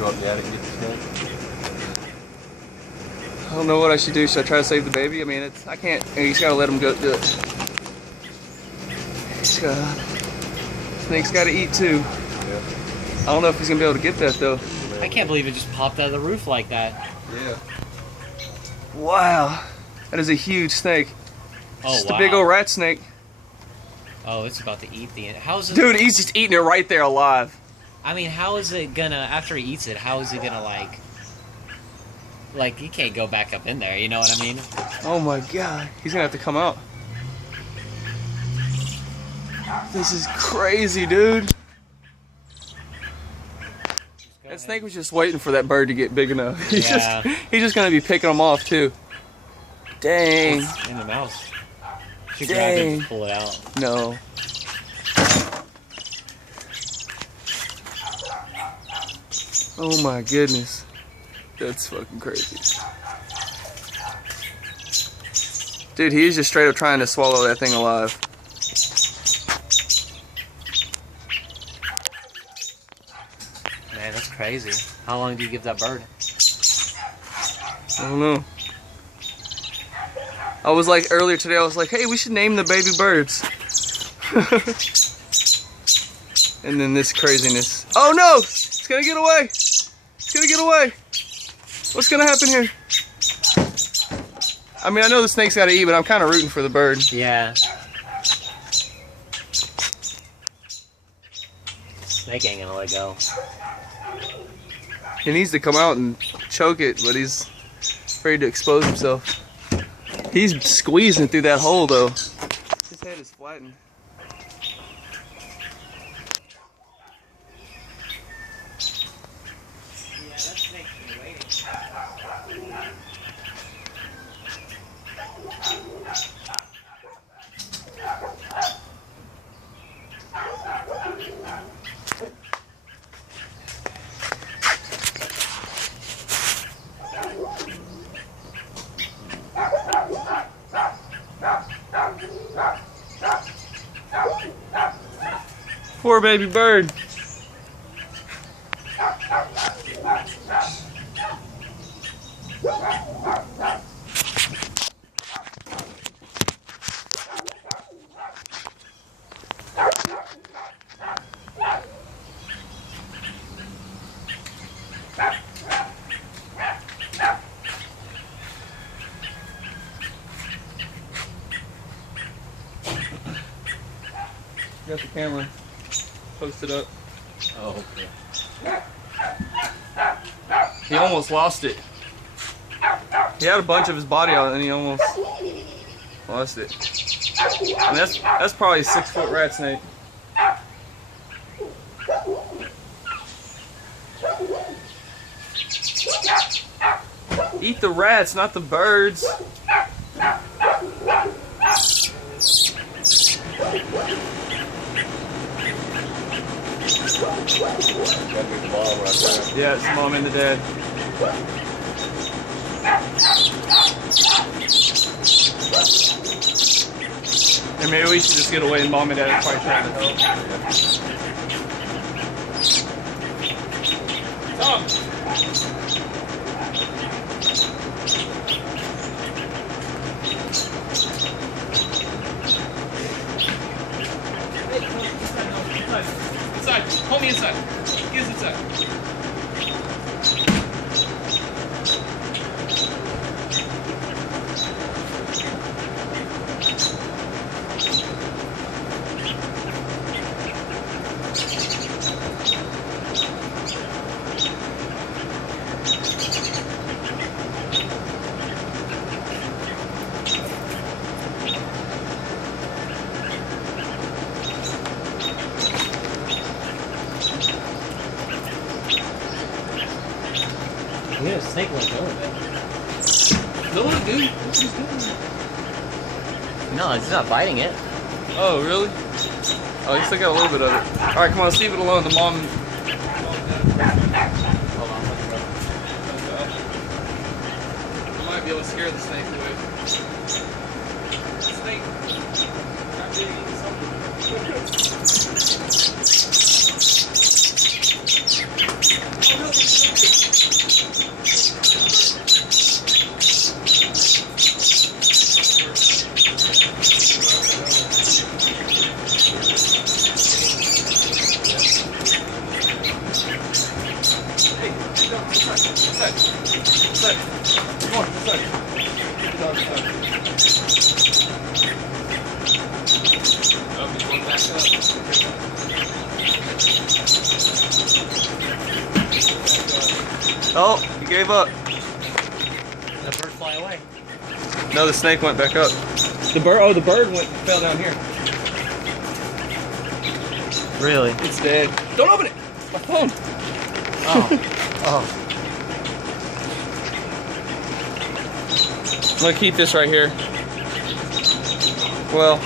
go up the attic and get the snake? I don't know what I should do. Should I try to save the baby? I mean, I can't. You just gotta let him go do it. Snake's gotta eat too. Yeah. I don't know if he's gonna be able to get that though. I can't believe it just popped out of the roof like that. Yeah. Wow, that is a huge snake. Oh, Just wow. a big old rat snake. Oh, it's about to eat the... How's it... Dude, he's just eating it right there alive. I mean, how is it gonna... After he eats it, how is he gonna, like, he can't go back up in there, you know what I mean? Oh my god, he's gonna have to come out. This is crazy, dude. That snake was just waiting for that bird to get big enough. He's just gonna be picking them off too. Dang. In the mouth. Should grab it and pull it out. No. Oh my goodness. That's fucking crazy. Dude, he's just straight up trying to swallow that thing alive. Man, that's crazy. How long do you give that bird? I don't know. I was like, earlier today, I was like, hey, we should name the baby birds. And then this craziness. Oh no! It's gonna get away! It's gonna get away! What's gonna happen here? I mean, I know the snake's gotta eat, but I'm kind of rooting for the bird. Yeah. Snake ain't gonna let go. He needs to come out and choke it, but he's afraid to expose himself. He's squeezing through that hole, though. His head is flattened. Yeah, that snake's been waiting. Poor baby bird. Got the camera posted up. Oh, okay. He almost lost it. He had a bunch of his body out and he almost lost it. And that's probably a 6-foot rat snake. Eat the rats, not the birds. Yeah, it's mom and the dad. And maybe we should just get away and mom and dad are probably trying to help. Tom! Inside. Hold me inside. Get us inside. Yeah, a snake let go of it. No, dude. What's he doing? No, it's not biting it. Oh, really? Oh, you still got a little bit of it. Alright, come on, let's leave it alone. The mom... Hold on, let's go. I might be able to scare the snake away. Snake. I'm getting something. Oh, no. side. This side. Come on, this side. Get the dog this side. Oh, he's going back up. Oh, he gave up. The bird fly away. No, the snake went back up. The bird fell down here. Really? It's dead. Don't open it. It's my phone. Oh. Oh. I'm gonna keep this right here. Well,